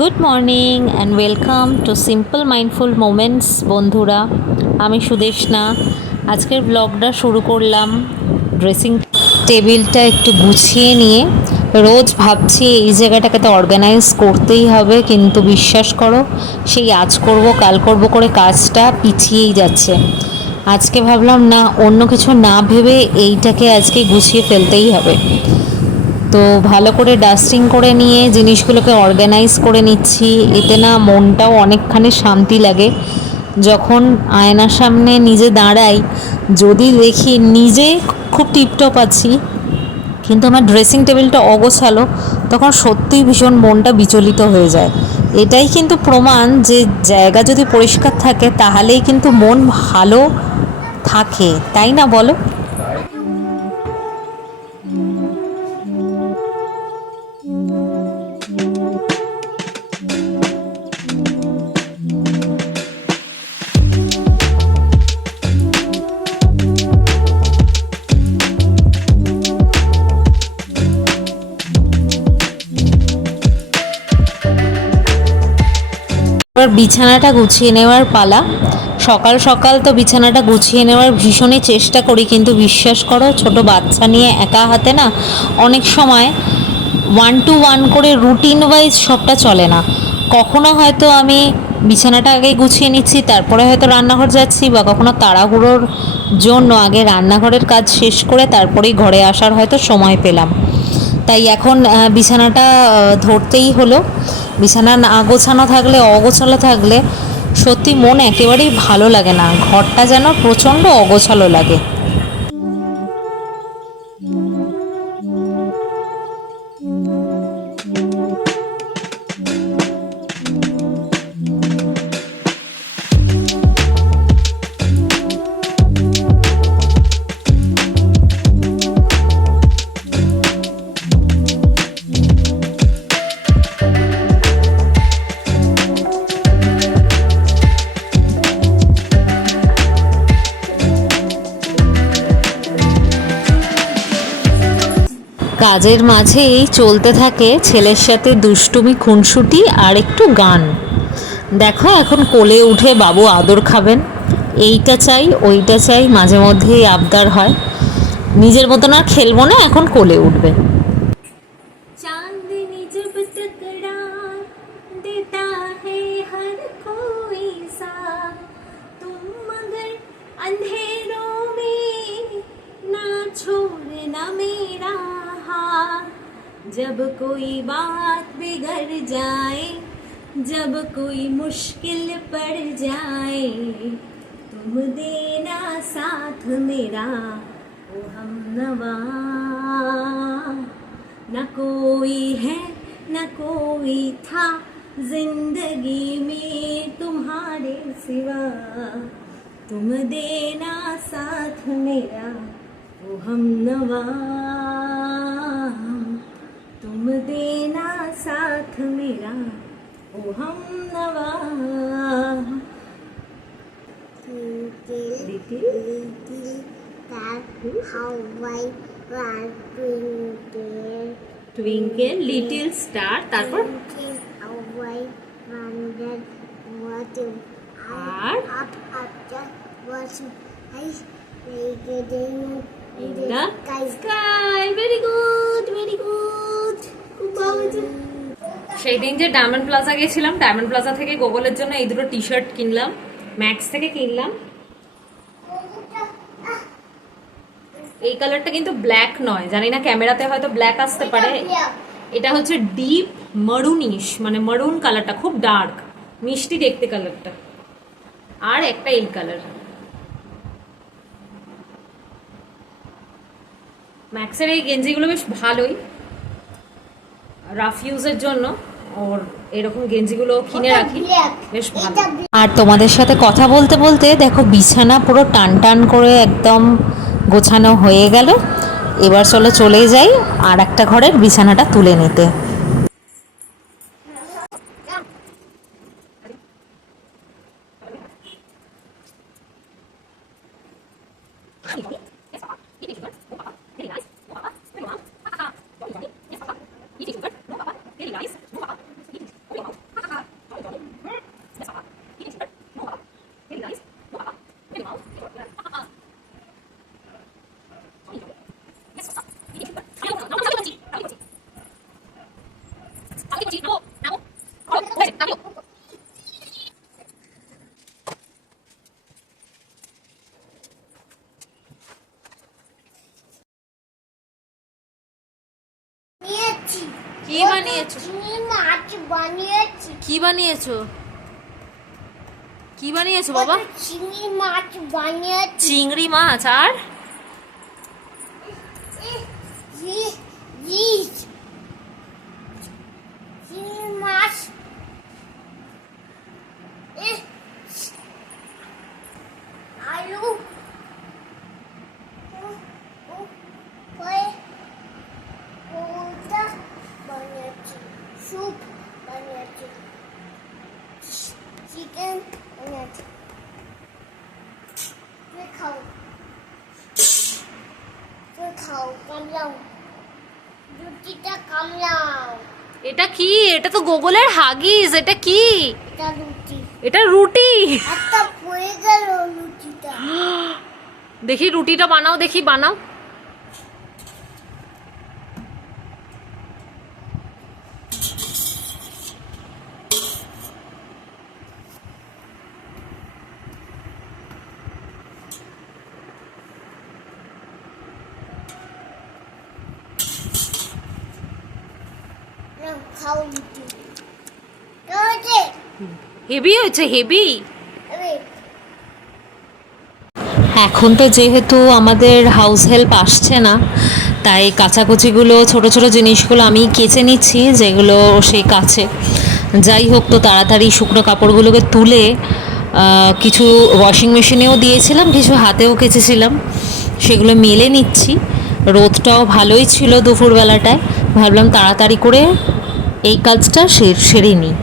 Good morning and welcome to simple mindful moments. বন্ধুরা, আমি সুদেষ্ণা। আজকের ব্লগটা শুরু করলাম ড্রেসিং টেবিলটা একটু গুছিয়ে নিয়ে। রোজ ভাবছি এই জায়গাটাকে তো অর্গানাইজ করতেই হবে, কিন্তু বিশ্বাস করো সেই আজ করব কাল করব করে কাজটা পিছিয়েই যাচ্ছে। আজকে ভাবলাম না, অন্য কিছু না ভেবে এইটাকে আজকে গুছিয়ে ফেলতেই হবে। তো ভালো করে ডাস্টিং করে নিয়ে জিনিসগুলোকে অর্গানাইজ করে নিচ্ছি। এতে না মনটাও অনেকখানি শান্তি লাগে। যখন আয়নার সামনে নিজে দাঁড়াই, যদি দেখি নিজে খুব টিপটপ আছি কিন্তু আমার ড্রেসিং টেবিলটা অগোছালো, তখন সত্যিই ভীষণ মনটা বিচলিত হয়ে যায়। এটাই কিন্তু প্রমাণ যে জায়গা যদি পরিষ্কার থাকে তাহলেই কিন্তু মন ভালো থাকে, তাই না বলো? এবার বিছানাটা গুছিয়ে নেওয়ার পালা। সকাল সকাল তো বিছানাটা গুছিয়ে নেওয়ার ভীষণই চেষ্টা করি, কিন্তু বিশ্বাস করো ছোট বাচ্চা নিয়ে একা হাতে না অনেক সময় 1 to 1 করে রুটিন ওয়াইজ সবটা চলে না। কখনো হয়তো আমি বিছানাটা আগে গুছিয়ে নিচ্ছি, তারপরে হয়তো রান্নাঘর যাচ্ছি, বা কখনো তাড়াহুড়োর জন্য আগে রান্নাঘরের কাজ শেষ করে তারপরেই ঘরে আসার হয়তো সময় পেলাম। তাই এখন বিছানাটা ধরতেই হলো। বিছানা না গোছানো থাকলে, অগোছালো থাকলে সত্যি মন একেবারেই ভালো লাগে না, ঘরটা যেন প্রচণ্ড অগোছালো লাগে। কাজের মাঝেই চলতে থাকে ছেলের সাথে দুষ্টুমি, খুনসুটি আর একটু গান। দেখো এখন কোলে উঠে বাবু আদর খাবেন, এইটা চাই ওইটা চাই, মাঝে মধ্যেই আবদার হয়। নিজের মতন আর খেলবো না, এখন কোলে উঠবে। चांदनी जब टकरार देता है हर कोई साथ, तुम मगर अंधेरों में ना छोड़ना मेरा हाथ। जब कोई बात बिगड़ जाए, जब कोई मुश्किल पड़ जाए, तुम देना साथ मेरा ओ हमनवा। न कोई है न कोई था जिंदगी में तुम्हारे सिवा, तुम देना साथ मेरा वो हमनवा, तुम देना साथ मेरा वो हमनवा। Little that how white was twinkle. twinkle little star, তারপর Twinkle how white wonder what you R up after what I like in the sky. Very good, very good. খুব ভালো হয়েছে। সেই দিন যে ডায়মন্ড প্লাজা গেছিলাম, ডায়মন্ড প্লাজা থেকে গোগলের জন্য এই দুটো টি শার্ট কিনলাম, ম্যাক্স থেকে কিনলাম। এই কালারটা কিন্তু ব্ল্যাক নয়, জানি না ক্যামেরাতে হয়তো ব্ল্যাক আসতে পারে। এটা হচ্ছে ডিপ মারুনিশ, মানে মারুন কালারটা, খুব ডার্ক মিষ্টি দেখতে কালারটা। আর একটা এই কালার। ম্যাক্সের এই গেঞ্জিগুলো বেশ ভালোই রাফ ইউজের জন্য, ওর এরকম গেঞ্জিগুলো কিনে রাখি, বেশ ভালো। আর তোমাদের সাথে কথা বলতে বলতে দেখো বিছানা পুরো টান টান করে একদম গোছানো হয়ে গেল। এবার চলো চলে যাই আর একটা ঘরের বিছানাটা তুলে নিতে। নিয়েছি কি বানিয়েছো? চিংড়ি মাছ বানিয়েছি কি বানিয়েছো? কি বানিয়েছো বাবা? কত চিংড়ি মাছ বানিয়েছি চিংড়ি মাছ আর ইলিশ চিংড়ি মাছ আলু ওটা বানিয়েছি স্যুপ বানিয়েছি চিকেন বানিয়েছি তুই খাও কামলাও রুটিটা কামলাও এটা কি? এটা তো গোগলের হাগিস। এটা কি? এটা রুটি এটা রুটি। একটা পড়ে গেল রুটিটা দেখি রুটিটা বানাও, দেখি বানাও। না খাও রুটি কেমন হেভি হয়েছে, হেভি। আরে এখন তো যেহেতু আমাদের হাউস হেল্প আসছে না, তাই কাচাকুচিগুলো ছোট ছোট জিনিসগুলো আমি কেচে নিচ্ছি, যেগুলো সে কাছে। যাই হোক, তো তাড়াতাড়ি শুকনো কাপড়গুলোকে তুলে কিছু ওয়াশিং মেশিনেও দিয়েছিলাম, কিছু হাতেও কেচেছিলাম, সেগুলো মেলে নিচ্ছি। রোদটাও ভালোই ছিল দুপুরবেলাটায়, ভাবলাম তাড়াতাড়ি করে এই কাজটা সেরে নিই।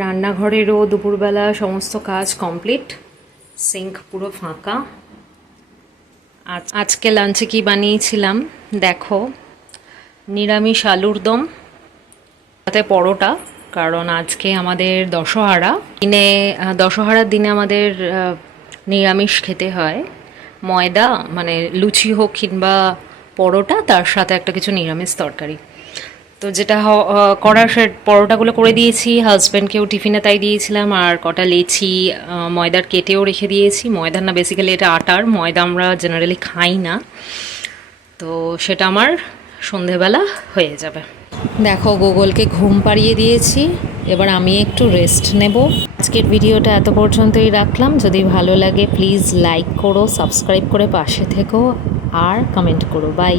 রান্নাঘরেরও দুপুরবেলা সমস্ত কাজ কমপ্লিট, সিঙ্ক পুরো ফাঁকা। আজকে লাঞ্চে কি বানিয়েছিলাম দেখো, নিরামিষ আলুর দম, সাথে পরোটা, কারণ আজকে আমাদের দশহারার দিনে আমাদের নিরামিষ খেতে হয়। ময়দা মানে লুচি হোক কিংবা পরোটা, তার সাথে একটা কিছু নিরামিষ তরকারি। তো যেটা করার সে পরোটাগুলো করে দিয়েছি, হাজব্যান্ডকেও টিফিনে তাই দিয়েছিলাম। আর কটা লেচি ময়দার কেটেও রেখে দিয়েছি। ময়দার না, বেসিক্যালি এটা আটার, ময়দা আমরা জেনারেলি খাই না। তো সেটা আমার সন্ধেবেলা হয়ে যাবে। দেখো, গুগলকে ঘুম পাড়িয়ে দিয়েছি, এবার আমি একটু রেস্ট নেব। আজকের ভিডিওটা এত পর্যন্তই রাখলাম। যদি ভালো লাগে প্লিজ লাইক করো, সাবস্ক্রাইব করে পাশে থেকো আর কমেন্ট করো। বাই।